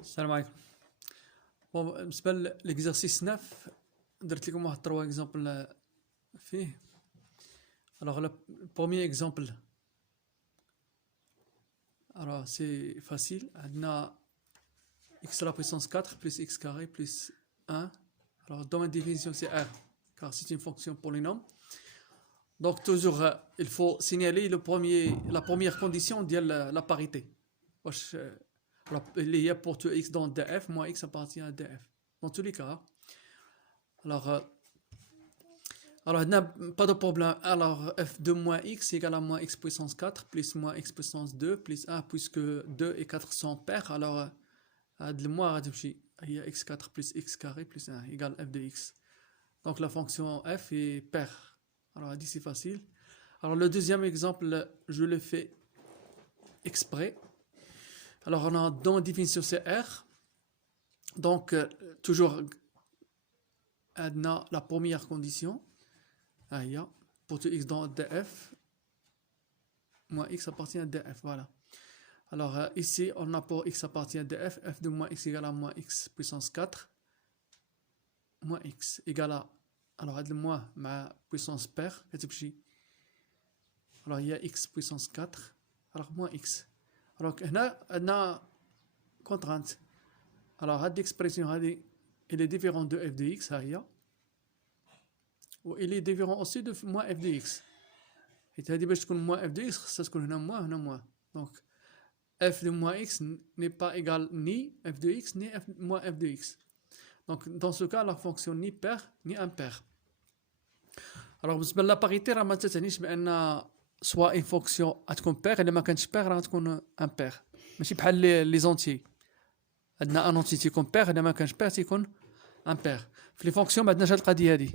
السلام عليكم. بون بالنسبه ليكزارسيس 9 درت لكم واحد 3 اكزامبل فيه. الوغ لو بروميير اكزامبل الوغ سي فاسيل. عندنا x à la puissance 4 plus x carré plus 1. Alors dans ma définition c'est r car c'est une fonction polynôme. Donc toujours il faut signaler la première condition de la parité. Il y a pour tout x dans df, moins x appartient à df. Dans tous les cas. Alors pas de problème. Alors f de moins x égale à moins x puissance 4 plus moins x puissance 2 plus 1 puisque 2 et 4 sont pairs. Alors le moins il y a x4 plus x carré plus 1 égale f de x. Donc la fonction f est paire. Alors dit c'est facile. Alors le deuxième exemple, je le fais exprès. Alors on a dans la définition c'est r. Donc toujours on a la première condition. Pour tout x dans df, moins x appartient à df. Voilà. Alors ici on a pour x appartient à df, f de moins x égale à moins x puissance 4 moins x égale à, alors هاد moins مع puissance paire كتمشي. alors il y a x puissance 4 alors moins x. alors هنا عندنا contrainte. alors هاد l'expression هادي il est différent de f de x ها هي, و il est différent aussi de moins f de x. حيت هادي باش تكون moins f de x خصها تكون هنا moins هنا moins. donc f de moins x n'est pas égal ni f de x ni f moins f de x. Donc dans ce cas la fonction ni paire ni impaire. alors بالنسبه لا باريتي راه ما تعنيش بان سوا ان فونكسيون غتكون بير الا ما كانتش بير راه غتكون امبير. ماشي بحال لي زونتي عندنا ان اونتي تيكون بير الا ما كانش بير تيكون امبير. في لي فونكسيون ما عندناش هاد القضيه هادي.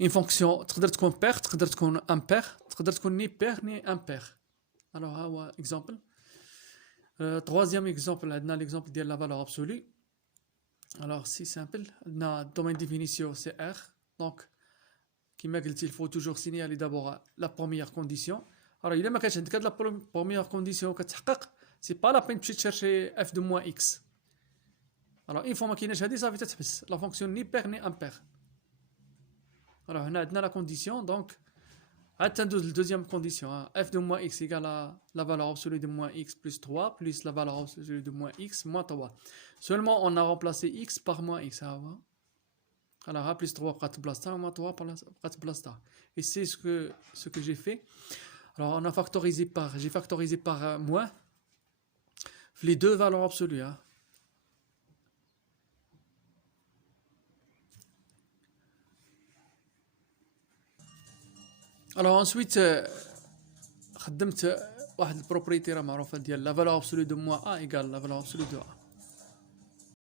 ان فونكسيون تقدر تكون بير تقدر تكون امبير تقدر تكون ني بير ني امبير. alors ها هو اكزامبل. troisième exemple, on a l'exemple de la valeur absolue. Alors, c'est simple. On a domaine définition, c'est R. Donc, il faut toujours signaler d'abord la première condition. Alors, il y a la première condition, c'est pas la peine de chercher f de moins x. Alors, une fois que ça veut dire la fonction ni paire ni impaire. Alors, on a la condition, donc, attendons la deuxième condition. f de moins x égale à la valeur absolue de moins x plus 3 plus la valeur absolue de moins x moins 3. Seulement on a remplacé x par moins x. Alors a plus 3 4 plus 1 moins 3 4 plus 1. Et c'est ce que j'ai fait. Alors on a factorisé par, j'ai factorisé par moins les deux valeurs absolues. Alors ensuite خدمت واحد البروبريتي راه معروفه ديال la valeur absolue de moins a égale la valeur absolue de a.